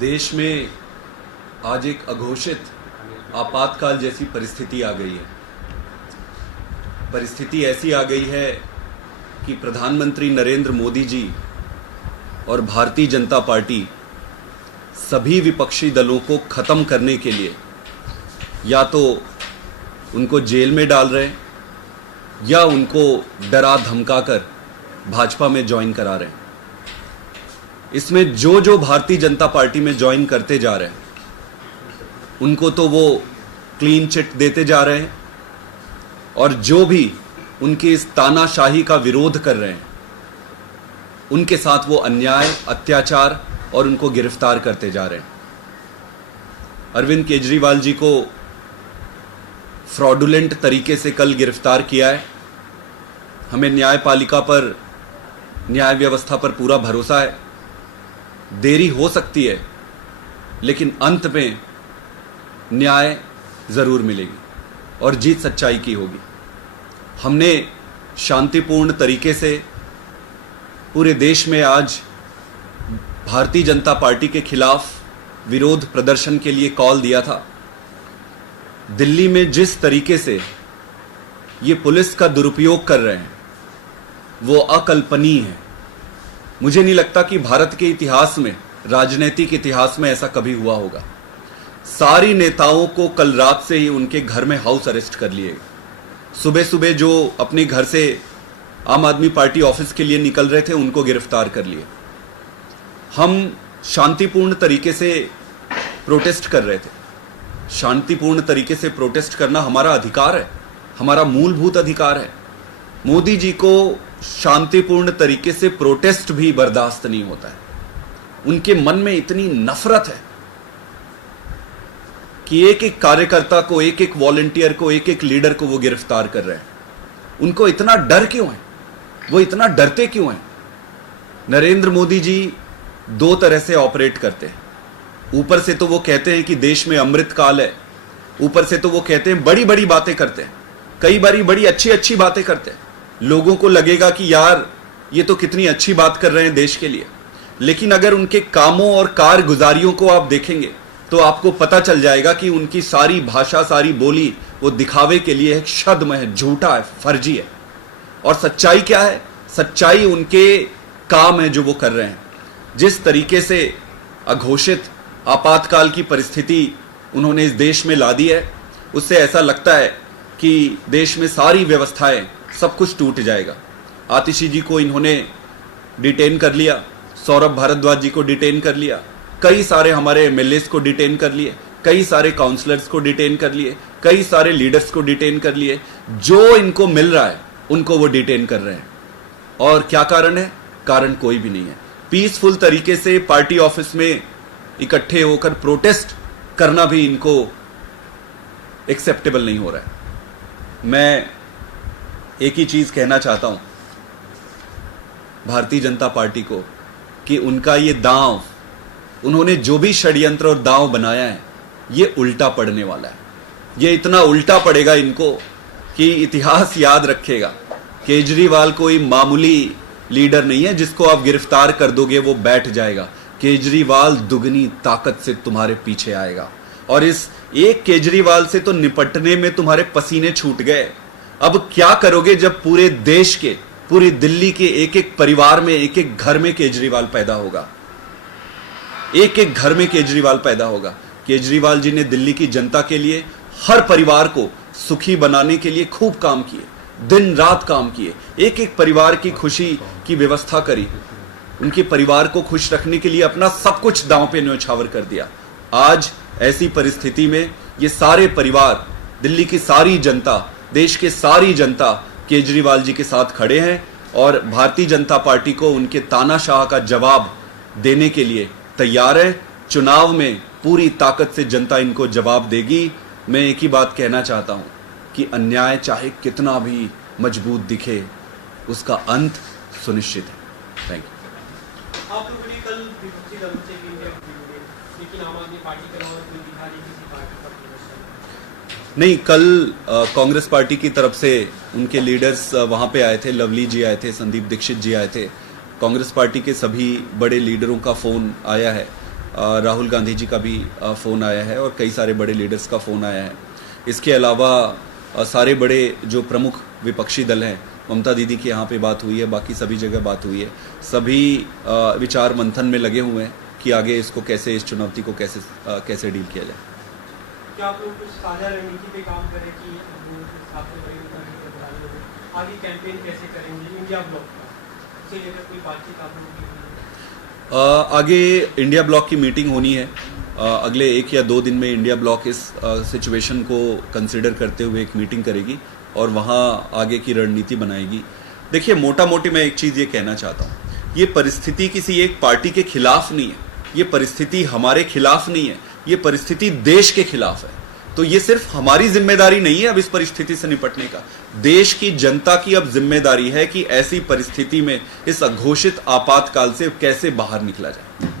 देश में आज एक अघोषित आपातकाल जैसी परिस्थिति आ गई है। परिस्थिति ऐसी आ गई है कि प्रधानमंत्री नरेंद्र मोदी जी और भारतीय जनता पार्टी सभी विपक्षी दलों को ख़त्म करने के लिए या तो उनको जेल में डाल रहे हैं या उनको डरा धमकाकर भाजपा में ज्वाइन करा रहे हैं। इसमें जो जो भारतीय जनता पार्टी में ज्वाइन करते जा रहे हैं उनको तो वो क्लीन चिट देते जा रहे हैं और जो भी उनकी इस तानाशाही का विरोध कर रहे हैं उनके साथ वो अन्याय, अत्याचार और उनको गिरफ्तार करते जा रहे हैं। अरविंद केजरीवाल जी को फ्रॉडुलेंट तरीके से कल गिरफ्तार किया है। हमें न्यायपालिका पर, न्याय व्यवस्था पर पूरा भरोसा है। देरी हो सकती है लेकिन अंत में न्याय जरूर मिलेगी और जीत सच्चाई की होगी। हमने शांतिपूर्ण तरीके से पूरे देश में आज भारतीय जनता पार्टी के खिलाफ विरोध प्रदर्शन के लिए कॉल दिया था। दिल्ली में जिस तरीके से ये पुलिस का दुरुपयोग कर रहे हैं वो अकल्पनीय है। मुझे नहीं लगता कि भारत के इतिहास में, राजनीतिक इतिहास में ऐसा कभी हुआ होगा। सारी नेताओं को कल रात से ही उनके घर में हाउस अरेस्ट कर लिए। सुबह सुबह जो अपने घर से आम आदमी पार्टी ऑफिस के लिए निकल रहे थे उनको गिरफ्तार कर लिए। हम शांतिपूर्ण तरीके से प्रोटेस्ट कर रहे थे। शांतिपूर्ण तरीके से प्रोटेस्ट करना हमारा अधिकार है, हमारा मूलभूत अधिकार है। मोदी जी को शांतिपूर्ण तरीके से प्रोटेस्ट भी बर्दाश्त नहीं होता है। उनके मन में इतनी नफरत है कि एक एक कार्यकर्ता को, एक एक वॉलंटियर को, एक एक लीडर को वो गिरफ्तार कर रहे हैं। उनको इतना डर क्यों है? वो इतना डरते क्यों हैं? नरेंद्र मोदी जी दो तरह से ऑपरेट करते हैं। ऊपर से तो वो कहते हैं कि देश में अमृत काल है, ऊपर से तो वो कहते हैं, बड़ी बड़ी बातें करते हैं, कई बारी बड़ी अच्छी अच्छी बातें करते हैं। लोगों को लगेगा कि यार ये तो कितनी अच्छी बात कर रहे हैं देश के लिए। लेकिन अगर उनके कामों और कारगुजारियों को आप देखेंगे तो आपको पता चल जाएगा कि उनकी सारी भाषा, सारी बोली वो दिखावे के लिए एक छद्म है, झूठा है, फर्जी है। और सच्चाई क्या है? सच्चाई उनके काम है जो वो कर रहे हैं। जिस तरीके से अघोषित आपातकाल की परिस्थिति उन्होंने इस देश में ला दी है उससे ऐसा लगता है कि देश में सारी व्यवस्थाएं, सब कुछ टूट जाएगा। आतिशी जी को इन्होंने डिटेन कर लिया, सौरभ भारद्वाज जी को डिटेन कर लिया, कई सारे हमारे एमएलएस को डिटेन कर लिए, कई सारे काउंसलर्स को डिटेन कर लिए, कई सारे लीडर्स को डिटेन कर लिए। जो इनको मिल रहा है उनको वो डिटेन कर रहे हैं। और क्या कारण है? कारण कोई भी नहीं है। पीसफुल तरीके से पार्टी ऑफिस में इकट्ठे होकर प्रोटेस्ट करना भी इनको एक्सेप्टेबल नहीं हो रहा है। मैं एक ही चीज कहना चाहता हूं भारतीय जनता पार्टी को कि उनका ये दांव, उन्होंने जो भी षड्यंत्र और दांव बनाया है ये उल्टा पड़ने वाला है। ये इतना उल्टा पड़ेगा इनको कि इतिहास याद रखेगा। केजरीवाल कोई मामूली लीडर नहीं है जिसको आप गिरफ्तार कर दोगे वो बैठ जाएगा। केजरीवाल दुगनी ताकत से तुम्हारे पीछे आएगा और इस एक केजरीवाल से तो निपटने में तुम्हारे पसीने छूट गए। अब क्या करोगे जब पूरे देश के, पूरी दिल्ली के एक एक परिवार में, एक एक घर में केजरीवाल पैदा होगा? एक एक घर में केजरीवाल पैदा होगा। केजरीवाल जी ने दिल्ली की जनता के लिए, हर परिवार को सुखी बनाने के लिए खूब काम किए, दिन रात काम किए, एक एक परिवार की खुशी की व्यवस्था करी, उनके परिवार को खुश रखने के लिए अपना सब कुछ दांव पे न्यौछावर कर दिया। आज ऐसी परिस्थिति में ये सारे परिवार, दिल्ली की सारी जनता, देश के सारी जनता केजरीवाल जी के साथ खड़े हैं और भारतीय जनता पार्टी को उनके तानाशाह का जवाब देने के लिए तैयार है। चुनाव में पूरी ताकत से जनता इनको जवाब देगी। मैं एक ही बात कहना चाहता हूं कि अन्याय चाहे कितना भी मजबूत दिखे, उसका अंत सुनिश्चित है। Thank you. आप लोगों ने कल विपक्षी दलों से भी मिले, लेकिन आम आदमी पार्टी के अलावा कोई दिखा नहीं किसी पार्टी का प्रदर्शन नहीं। कल कांग्रेस पार्टी की तरफ से उनके लीडर्स वहां पे आए थे। लवली जी आए थे, संदीप दीक्षित जी आए थे। कांग्रेस पार्टी के सभी बड़े लीडरों का फोन आया है। राहुल गांधी जी का भी फ़ोन आया है और कई सारे बड़े लीडर्स का फ़ोन आया है। इसके अलावा सारे बड़े जो प्रमुख विपक्षी दल हैं, ममता दीदी की यहाँ पे बात हुई है, बाकी सभी जगह बात हुई है। सभी विचार मंथन में लगे हुए हैं कि आगे इसको कैसे, इस चुनौती को कैसे डील किया जाए। क्या आप लोग कुछ साझा रणनीति पे काम करें कि आगे कैंपेन कैसे करेंगे इंडिया ब्लॉक का, उसे लेकर कोई बातचीत आप लोगों की? आगे इंडिया ब्लॉक की मीटिंग होनी है। अगले 1 या 2 दिन में इंडिया ब्लॉक इस सिचुएशन को कंसिडर करते हुए एक मीटिंग करेगी और वहाँ आगे की रणनीति बनाएगी। देखिए, मोटा मोटी मैं एक चीज़ ये कहना चाहता हूँ, ये परिस्थिति किसी एक पार्टी के खिलाफ नहीं है, ये परिस्थिति हमारे खिलाफ नहीं है, ये परिस्थिति देश के खिलाफ है। तो ये सिर्फ हमारी जिम्मेदारी नहीं है अब इस परिस्थिति से निपटने का, देश की जनता की अब जिम्मेदारी है कि ऐसी परिस्थिति में इस अघोषित आपातकाल से कैसे बाहर निकला जाए।